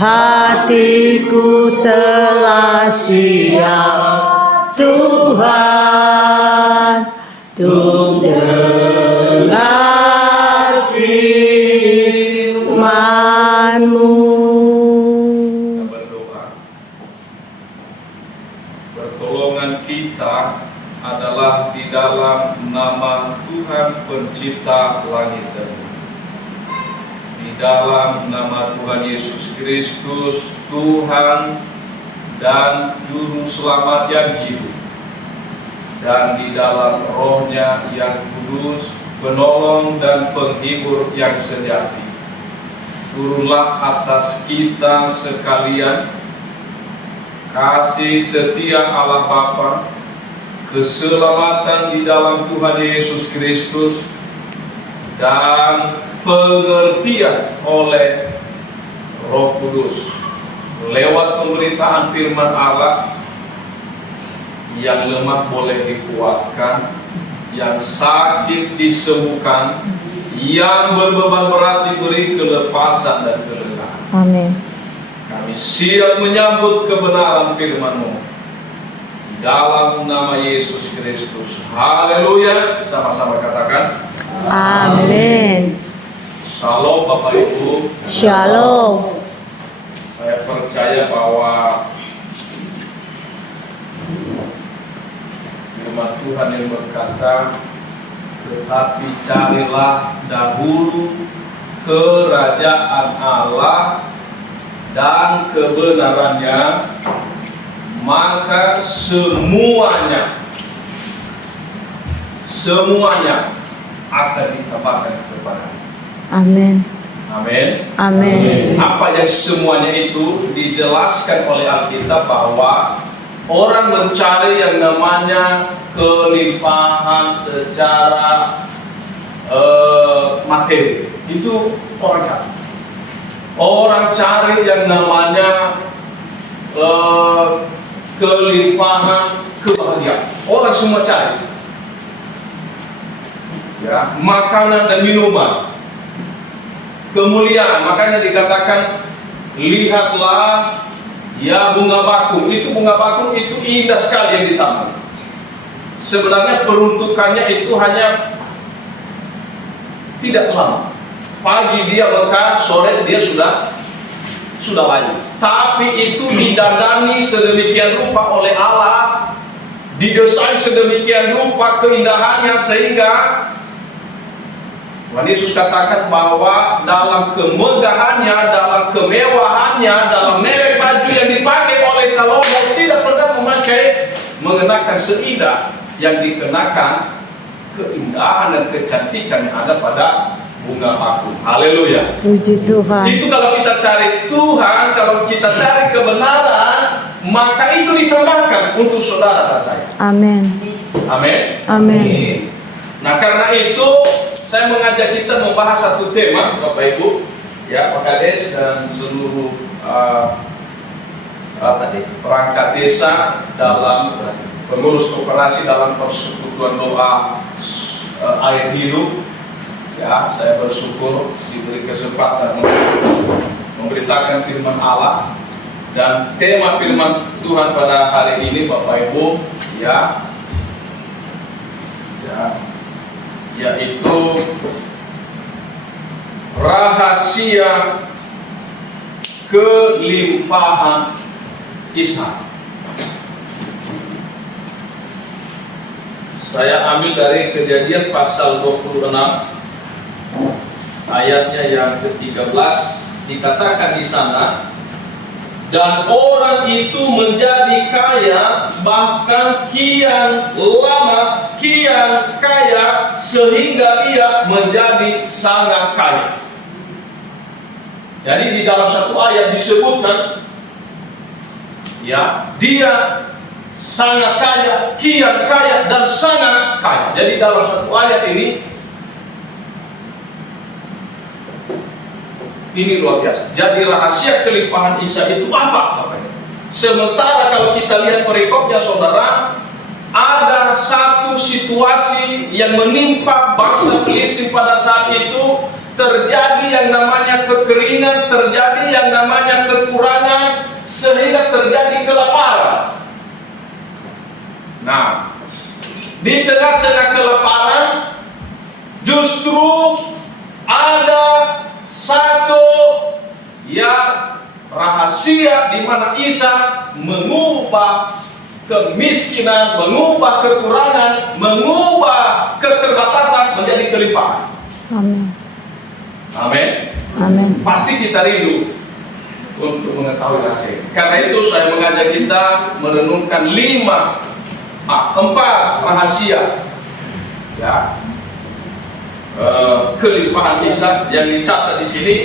hatiku telah siap Tuhan untuk dengar firman-Mu. Kita berdoa. Pertolongan kita adalah di dalam nama Tuhan Pencipta langit dan bumi. Di dalam nama Tuhan Yesus Kristus, Tuhan dan Juru Selamat yang hidup, dan di dalam Roh-Nya yang kudus, penolong dan penghibur yang sejati. Turunlah atas kita sekalian kasih setia Allah Bapa, keselamatan di dalam Tuhan Yesus Kristus, dan pengertian oleh Roh Kudus lewat pemberitaan firman Allah. Yang lemah boleh dikuatkan, yang sakit disembuhkan, yang berbeban berat diberi kelepasan dan kelegaan. Amin. Kami siap menyambut kebenaran firman-Mu dalam nama Yesus Kristus. Haleluya. Sama-sama katakan amin. Shalom Bapak Ibu. Shalom. Saya percaya bahwa firman Tuhan yang berkata, tetapi carilah dahulu kerajaan Allah dan kebenarannya, maka semuanya akan ditambahkan kepada. Amin. Amin. Amin. Apa yang semuanya itu dijelaskan oleh Alkitab bahwa orang mencari yang namanya kelimpahan secara materi. Itu orang cari. Orang cari yang namanya kelimpahan kebahagiaan. Orang semua cari. Ya, makanan dan minuman, kemuliaan. Makanya dikatakan, lihatlah ya bunga bakung. Itu bunga bakung itu indah sekali yang di taman. Sebenarnya peruntukannya itu hanya tidak lama. Pagi dia mekar, sore dia sudah layu. Tapi itu didandani sedemikian rupa oleh Allah, didesain sedemikian rupa keindahannya, sehingga Tuhan Yesus katakan bahwa dalam kemegahannya, dalam kemewahannya, dalam merek baju yang dipakai oleh Salomo tidak pernah mengenakan seindah yang dikenakan keindahan dan kecantikan yang ada pada bunga bakung. Haleluya. Puji Tuhan. Itu kalau kita cari Tuhan, kalau kita cari kebenaran, maka itu ditambahkan untuk saudara dan saya. Amin. Amin. Amin. Nah, karena itu saya mengajak kita membahas satu tema, Bapak Ibu, ya, Pak Kades dan seluruh perangkat desa dalam pengurus koperasi dalam persekutuan doa air hidup. Ya, saya bersyukur diberi kesempatan untuk memberitakan firman Allah, dan tema firman Tuhan pada hari ini, Bapak Ibu, yaitu rahasia kelimpahan Ishak. Saya ambil dari Kejadian pasal 26 ayatnya yang ke-13, dikatakan di sana, dan orang itu menjadi kaya, bahkan kian lama kian kaya, sehingga ia menjadi sangat kaya. Jadi di dalam satu ayat disebutkan, ya, dia sangat kaya, kian kaya, dan sangat kaya. Jadi dalam satu ayat ini luar biasa. Jadi rahasia kelimpahan Ishak itu apa? Sementara kalau kita lihat perikopnya, saudara, ada satu situasi yang menimpa bangsa Filistin pada saat itu, terjadi yang namanya kekeringan, terjadi yang namanya kekurangan, sehingga terjadi kelaparan. Nah, di tengah-tengah kelaparan justru ada satu rahasia di mana Isa mengubah kemiskinan, mengubah kekurangan, mengubah keterbatasan menjadi kelimpahan. Amin. Amin. Amin. Pasti kita rindu untuk mengetahui rahasia. Karena itu saya mengajak kita merenungkan 4 rahasia ya, kelimpahan Isa yang dicatat di sini.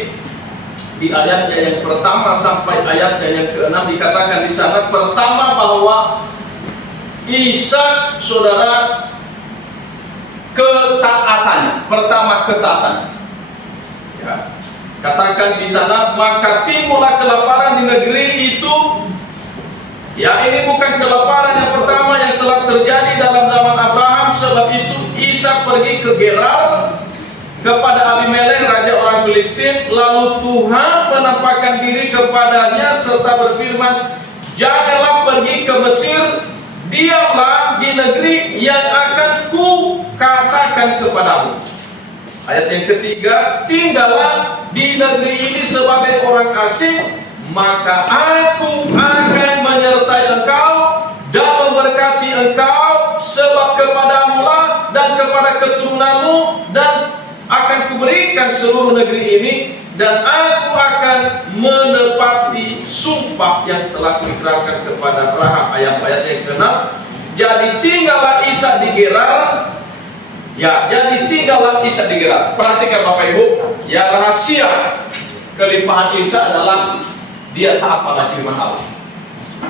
Di ayatnya yang pertama sampai ayatnya yang ke-6 dikatakan di sana, pertama bahwa Isa, saudara, ketaatannya. Pertama, ketaatan. Ya. Katakan di sana, maka timbullah kelaparan di negeri itu. Ya, ini bukan kelaparan yang pertama yang telah terjadi dalam zaman Abraham. Sebab itu Isa pergi ke Gerar kepada Abimelek, raja orang Filistin. Lalu Tuhan menampakkan diri kepadanya serta berfirman, janganlah pergi ke Mesir, diamlah di negeri yang akan ku katakan kepadamu. Ayat yang ketiga, tinggallah di negeri ini sebagai orang asing, maka aku akan menyertai engkau dan memberkati engkau, sebab kepadamulah dan kepada keturunanmu dan akan kuberikan seluruh negeri ini, dan aku akan menepati sumpah yang telah kuikrarkan kepada Abraham. Ayat yang ke-6. Jadi tinggallah Isa di Gerar. Ya, jadi tinggallah Isa di Gerar. Perhatikan Bapak Ibu, ya, rahasia kelimpahan Isa adalah dia taat pada firman Allah.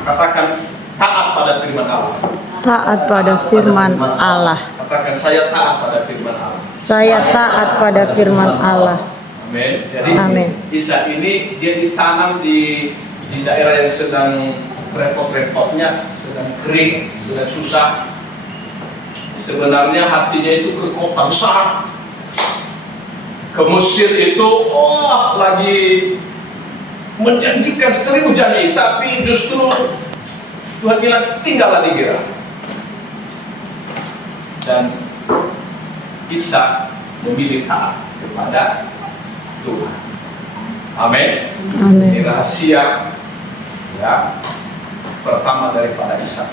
Katakan, taat pada firman Allah. Taat pada firman Allah. Katakan, saya taat pada firman Allah. Saya taat pada firman Allah. Amin. Jadi Amin. Isa ini dia ditanam di daerah yang sedang repot-repotnya, sedang kering, sedang susah. Sebenarnya hatinya itu ke kota besar, ke Mesir itu, lagi menjanjikan 1000 janji, tapi justru Tuhan bilang tinggallah di Gerar. Dan Isa memilih taat kepada Tuhan. Amin. Amin. Ini rahasia ya pertama daripada Isa.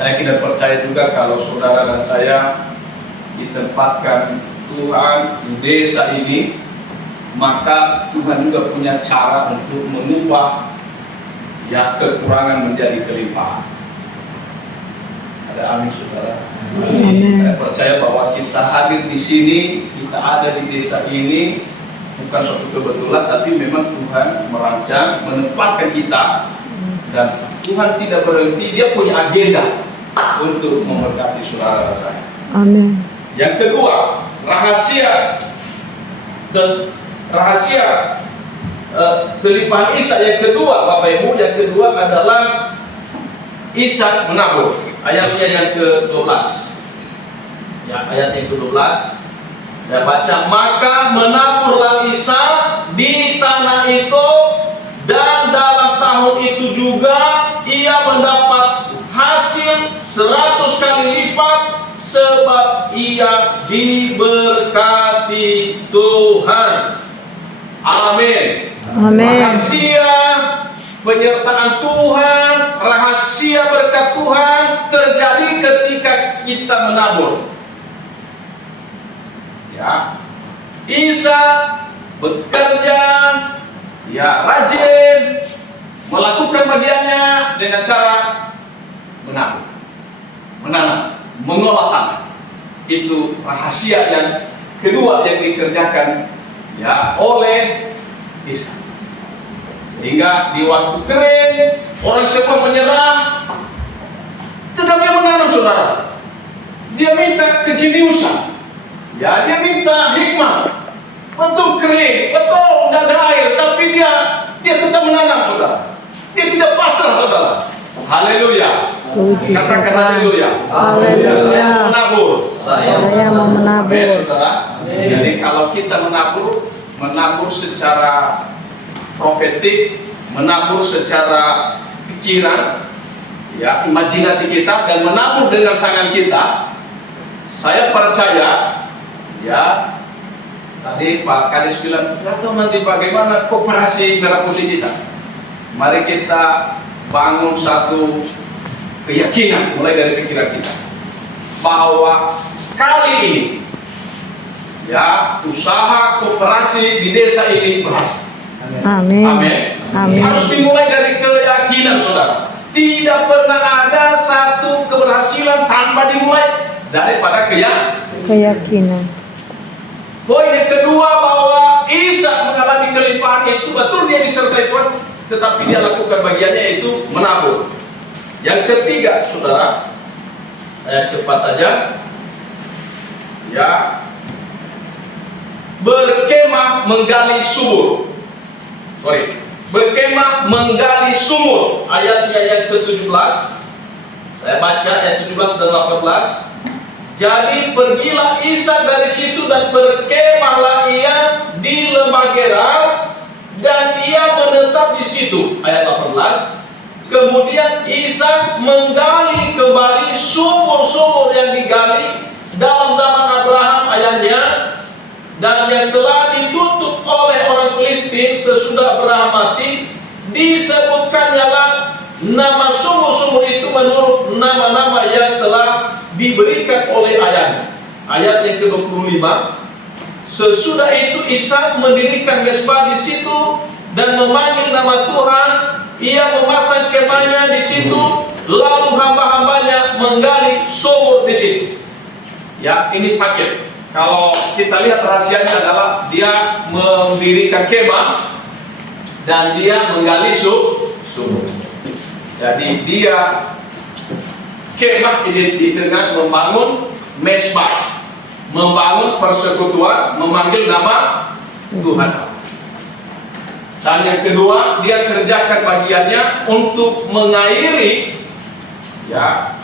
Saya tidak percaya juga kalau saudara dan saya ditempatkan Tuhan di desa ini, maka Tuhan juga punya cara untuk mengubah ya kekurangan menjadi kelimpahan. Ada amin, saudara. Amin. Saya percaya bahwa kita hadir di sini, kita ada di desa ini bukan suatu kebetulan, tapi memang Tuhan merancang, menempatkan kita, dan Tuhan tidak berhenti, Dia punya agenda untuk memberkati saudara saya. Amin. Yang kedua, rahasia kelimpahan Isa yang kedua, Bapak Ibu, yang kedua adalah Isa menabur. Ayatnya yang ke-12. Ya, ayat yang ke-12. Saya baca, maka menaburlah Isa di tanah itu, dan dalam tahun itu juga ia mendapat hasil 100 kali lipat, sebab ia diberkati Tuhan. Amin. Amin. Rahasia penyertaan Tuhan, rahasia berkat Tuhan terjadi ketika kita menabur. Ya, Isa bekerja, ya rajin, melakukan bagiannya dengan cara menabur, menanam, mengolah tanah. Itu rahasia yang kedua yang dikerjakan ya oleh Isa. Sehingga di waktu kering orang semua menyerah, tetap dia menanam, saudara. Dia minta kejeniusan, ya dia minta hikmah. Betul kering, betul nggak ada air, tapi dia tetap menanam, saudara. Dia tidak pasrah, saudara. Haleluya. Katakan haleluya. Haleluya. Saya mau menabur. Saya mau menabur. Amin, saudara. Jadi kalau kita menabur secara profetik, menabur secara pikiran, ya, imajinasi kita, dan menabur dengan tangan kita, saya percaya, ya, tadi Pak Kadis bilang, nggak tahu nanti bagaimana koperasi Merah Putih kita. Mari kita bangun satu keyakinan mulai dari pikiran kita bahwa kali ini, ya, usaha koperasi di desa ini berhasil. Amin. Amin. Amin. Harus dimulai dari keyakinan, saudara. Tidak pernah ada satu keberhasilan tanpa dimulai daripada Keyakinan. Poin yang kedua, bahwa Ishak mengalami kelimpahan itu betul, dia disertai Tuhan, tetapi dia lakukan bagiannya, yaitu menabur. Yang ketiga, saudara, saya cepat saja, ya, berkemah menggali sumur. Berkemah menggali sumur, ayatnya yang ke-17. Saya baca ayat 17 dan 18. Jadi pergilah Ishak dari situ dan berkemahlah ia di lembah Gerar, dan ia menetap di situ. Ayat 18. Kemudian Ishak menggali kembali sumur-sumur yang digali dalam zaman Abraham ayahnya, dan yang telah ditutup oleh orang Filistin sesudah Abraham mati. Disebutkannya nama sumur-sumur itu menurut nama-nama yang telah diberikan oleh ayahnya. Ayat yang ke-25. Sesudah itu Ishak mendirikan mesbah di situ dan memanggil nama Tuhan. Ia memasang kemahnya di situ, lalu hamba-hambanya menggali sumur di situ. Ya, ini paket. Kalau kita lihat rahasianya adalah dia mendirikan kemah dan dia menggali sumur. Jadi dia kemah identik dengan membangun mesbah, membangun persekutuan, memanggil nama Tuhan. Dan yang kedua, dia kerjakan bagiannya untuk mengairi, ya,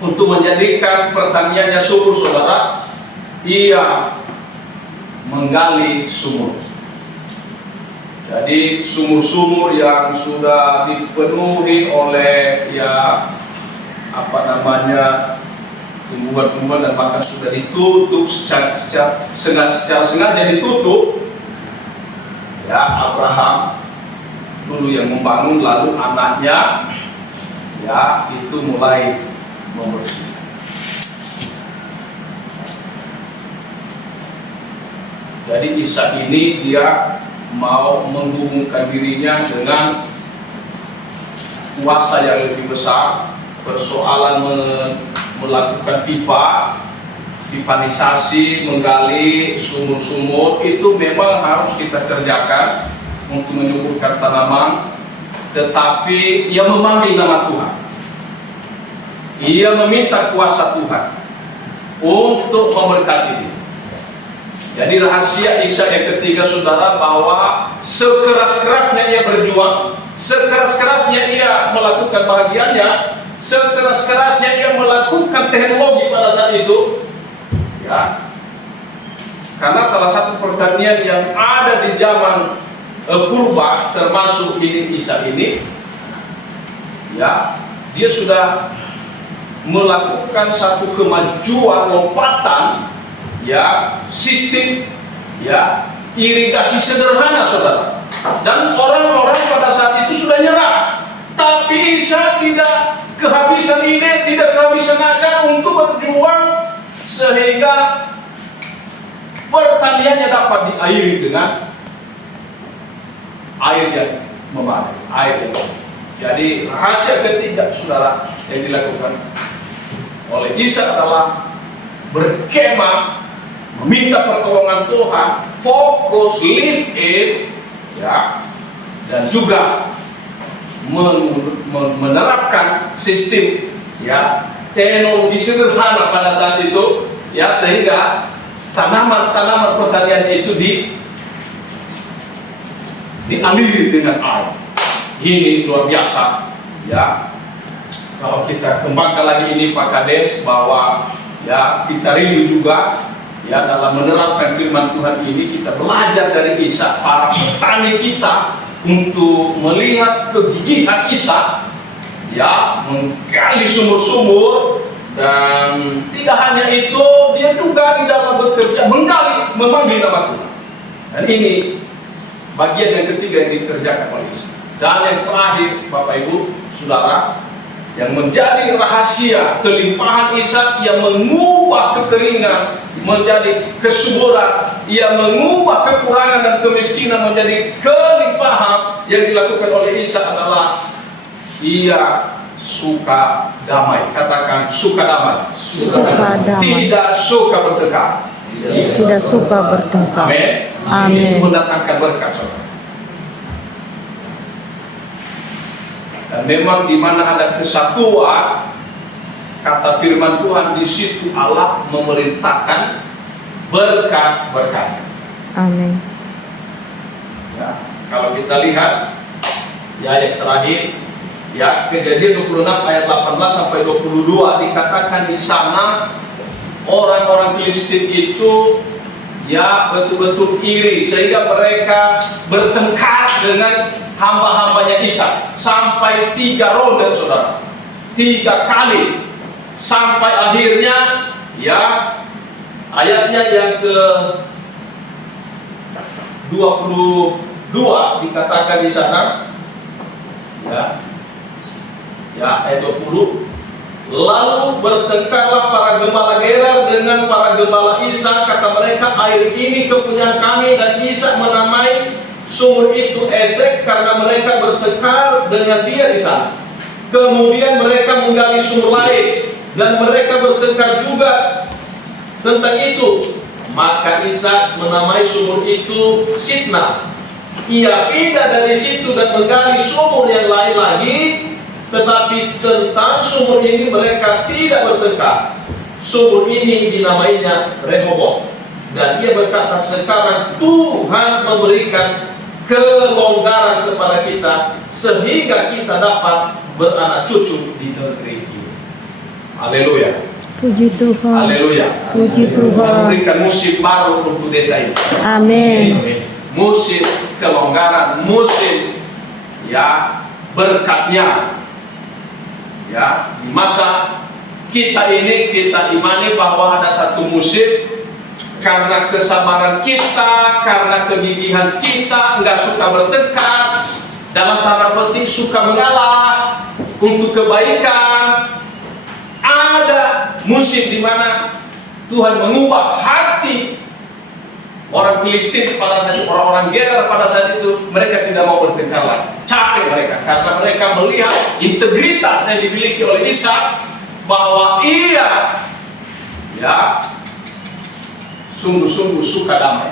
untuk menjadikan pertaniannya subur, saudara. Ia menggali sumur. Jadi sumur-sumur yang sudah dipenuhi oleh, ya, apa namanya, tumbuhan-tumbuhan, dan bahkan sudah ditutup secara sengaja ditutup, ya, Abraham dulu yang membangun, lalu anaknya, ya, itu mulai membersihkan. Jadi Ishak ini dia mau menghubungkan dirinya dengan kuasa yang lebih besar. Persoalan melakukan pipanisasi, menggali sumur-sumur, itu memang harus kita kerjakan untuk menyuburkan tanaman. Tetapi ia memanggil nama Tuhan, ia meminta kuasa Tuhan untuk memberkati dia. Jadi rahasia Ishak yang ketiga, saudara, bahwa sekeras-kerasnya ia berjuang, sekeras-kerasnya ia melakukan bahagiannya, sekeras-kerasnya ia melakukan teknologi pada saat itu, ya, karena salah satu pertanian yang ada di zaman purba, termasuk ini Ishak ini, ya, dia sudah melakukan satu kemajuan, lompatan, ya, sistem, ya, irigasi sederhana, saudara. Dan orang-orang pada saat itu sudah nyerah. Tapi Ishak tidak kehabisan ide, tidak kehabisan akal untuk berjuang sehingga pertaniannya dapat diairi dengan air yang memadai, air yang memadai. Jadi rahasia ketiga, saudara, yang dilakukan oleh Ishak adalah berkemah, meminta pertolongan Tuhan, fokus, live in, ya, dan juga menerapkan sistem, ya, teknologi sederhana pada saat itu, ya, sehingga tanaman-tanaman pertaniannya itu dialiri dengan air. Ini luar biasa, ya. Kalau kita kembangkan lagi ini, Pak Kades, bahwa, ya, kita rindu juga Ya, dalam menerapkan firman Tuhan ini kita belajar dari Ishak, para petani kita, untuk melihat kegigihan Ishak, ya, menggali sumur-sumur, dan tidak hanya itu, dia juga di dalam bekerja menggali, memanggil nama Tuhan. Dan ini bagian yang ketiga yang dikerjakan oleh Ishak. Dan yang terakhir, Bapak Ibu Saudara, yang menjadi rahasia kelimpahan Ishak, ia mengubah kekeringan menjadi kesuburan, ia mengubah kekurangan dan kemiskinan menjadi kelimpahan. Yang dilakukan oleh Ishak adalah ia suka damai. Katakan suka damai. Suka damai. Tidak suka bertengkar. Tidak suka bertengkar. Amin. Amin. Ini mendatangkan berkat, saudara. Dan memang di mana ada kesatuan, kata firman Tuhan, di situ Allah memerintahkan berkat-berkat. Amin. Ya, kalau kita lihat ya yang terakhir, ya, Kejadian 26 ayat 18 sampai 22, dikatakan di sana orang-orang Filistin itu ya betul-betul iri, sehingga mereka bertengkar dengan hamba-hambanya Ishak sampai 3 ronde, saudara, 3 kali, sampai akhirnya ya ayatnya yang ke 22 dikatakan di sana, ya ayat 20, lalu bertengkarlah para gembala Gerar dengan para gembala Ishak, kata mereka, air ini kepunyaan kami, dan Ishak menamai sumur itu Esek karena mereka bertengkar dengan dia di sana. Kemudian mereka menggali sumur lain dan mereka bertengkar juga tentang itu. Maka Ishak menamai sumur itu Sitna. Ia pindah dari situ dan menggali sumur yang lain lagi, tetapi tentang sumur ini mereka tidak bertengkar. Sumur ini dinamainya Rehoboth. Dan ia berkata, sekarang Tuhan memberikan kelonggaran kepada kita sehingga kita dapat beranak cucu di negeri ini. Haleluya. Puji Tuhan. Haleluya. Puji Tuhan. Memberikan musim baru untuk desa ini. Amin. Musim kelonggaran, musim ya berkatnya. Ya, di masa kita ini kita imani bahwa ada satu musim. Karena kesabaran kita, karena kegigihan kita, nggak suka bertengkar, dalam tanda petik suka mengalah untuk kebaikan. Ada musim di mana Tuhan mengubah hati orang Filistin pada saat itu, orang-orang Gerar pada saat itu, mereka tidak mau bertengkar lagi. Capek mereka, karena mereka melihat integritas yang dimiliki oleh Ishak, bahwa ia ya sungguh-sungguh suka damai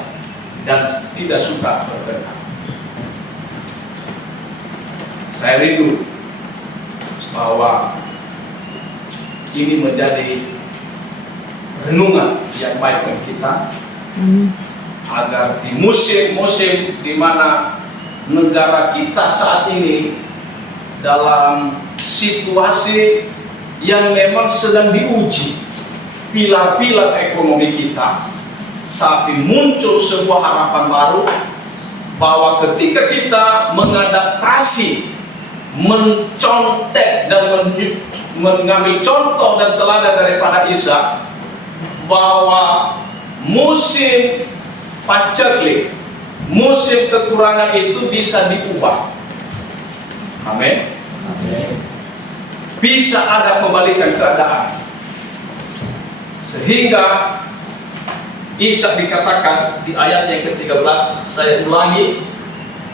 dan tidak suka bertengkar. Saya rindu bahwa ini menjadi renungan yang baik bagi kita, agar di musim-musim di mana negara kita saat ini dalam situasi yang memang sedang diuji pilar-pilar ekonomi kita, tapi muncul sebuah harapan baru bahwa ketika kita mengadaptasi, mencontek dan mengambil contoh dan teladan daripada Ishak, bahwa musim paceklik, musim kekurangan itu bisa diubah. Amin. Bisa ada pembalikan keadaan, sehingga Ishak dikatakan di ayat yang ke-13, saya ulangi,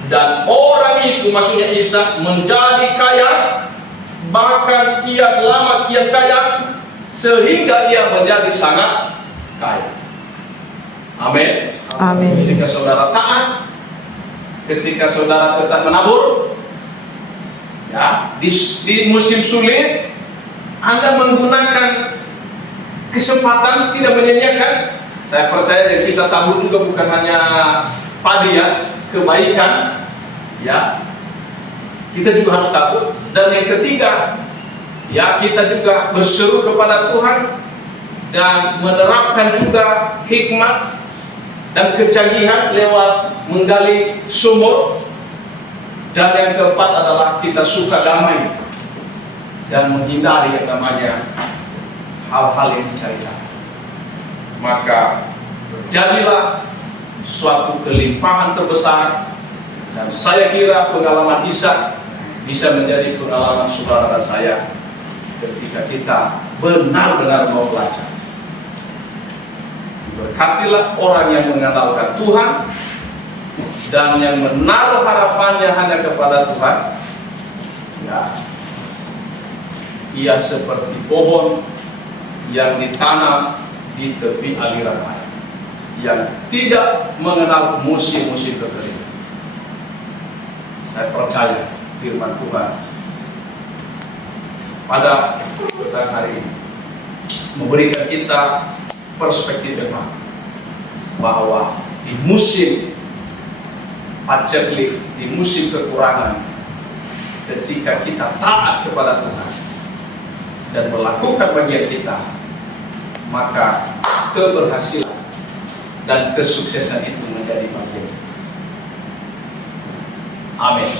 dan orang itu, maksudnya Ishak, menjadi kaya, bahkan kian lama kian kaya, sehingga ia menjadi sangat kaya. Amin. Amin. Ketika saudara taat, ketika saudara tetap menabur, ya, di musim sulit, Anda menggunakan kesempatan, tidak menyanyiakan. Saya percaya yang kita tabur juga bukan hanya padi, ya, kebaikan, ya, kita juga harus tabur. Dan yang ketiga, ya, kita juga berseru kepada Tuhan dan menerapkan juga hikmah dan kecanggihan lewat menggali sumur. Dan yang keempat adalah kita suka damai dan menghindari yang namanya hal-hal yang dicari-cari. Maka terjadilah suatu kelimpahan terbesar, dan saya kira pengalaman Ishak bisa menjadi pengalaman saudara dan saya ketika kita benar-benar mau belajar. Berkatilah orang yang mengandalkan Tuhan dan yang menaruh harapannya hanya kepada Tuhan. Ya, ia seperti pohon yang ditanam di tepi aliran air, yang tidak mengenal musim-musim kekeringan. Saya percaya firman Tuhan pada petang hari ini memberikan kita perspektif yang baru, bahwa di musim paceklik, di musim kekurangan, ketika kita taat kepada Tuhan dan melakukan bagian kita, maka keberhasilan dan kesuksesan itu menjadi bagian. Amin.